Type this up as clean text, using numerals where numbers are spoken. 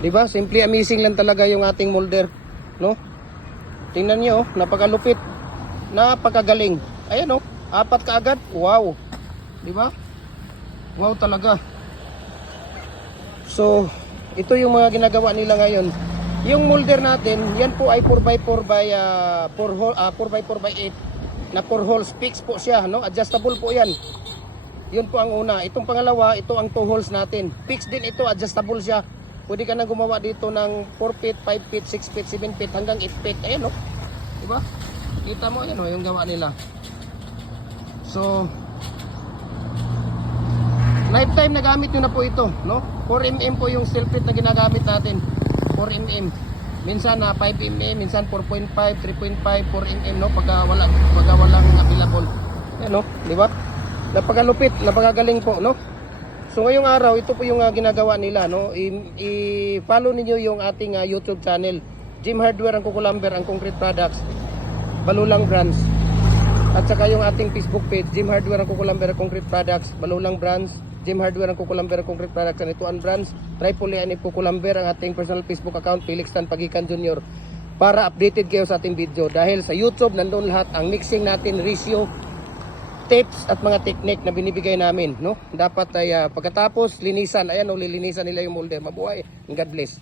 'Di ba? Simply amazing lang talaga yung ating molder, no? Tingnan niyo, napakalupit. Napakagaling. Ayan oh, 4 kaagad. Wow. 'Di ba? Wow talaga. So, ito yung mga ginagawa nila ngayon. Yung molder natin, yan po ay 4x4 by 4x4 by 8 na 4 holes. Fix po siya, no? Adjustable po yan. Yun po ang una. Itong pangalawa, ito ang 2 holes natin. Fix din ito, adjustable siya. Pwede ka na gumawa dito ng 4 feet, 5 feet, 6 feet, 7 feet, hanggang 8 feet. Ayan, no? Diba? Kita mo, ayan, no? Yung gawa nila. So, lifetime na gamit nyo na po ito, no? 4mm po yung steel plate na ginagamit natin. 4mm. Minsan na 5mm, minsan 4.5, 3.5, 4mm, no? Pagka walang available. Ayan, no? Diba? Napakalupit, napakagaling po, no? So ngayong araw, ito po yung ginagawa nila, no? I-follow niyo yung ating YouTube channel. Jim Hardware ang Kukulamber, ang concrete products. Balulang brands. At saka yung ating Facebook page, Jim Hardware ang Kukulamber, concrete products. Balulang brands, Jim Hardware ang Kukulamber, concrete products. And ito ang brands, Tripoli and Kukulamber, ang ating personal Facebook account, Felix Tan Pagikan Jr. Para updated kayo sa ating video. Dahil sa YouTube, nandun lahat ang mixing natin, ratio, tips at mga technique na binibigay namin, no? Dapat ay pagkatapos linisan, ayan, lilinisan nila yung molder. Mabuhay. God bless.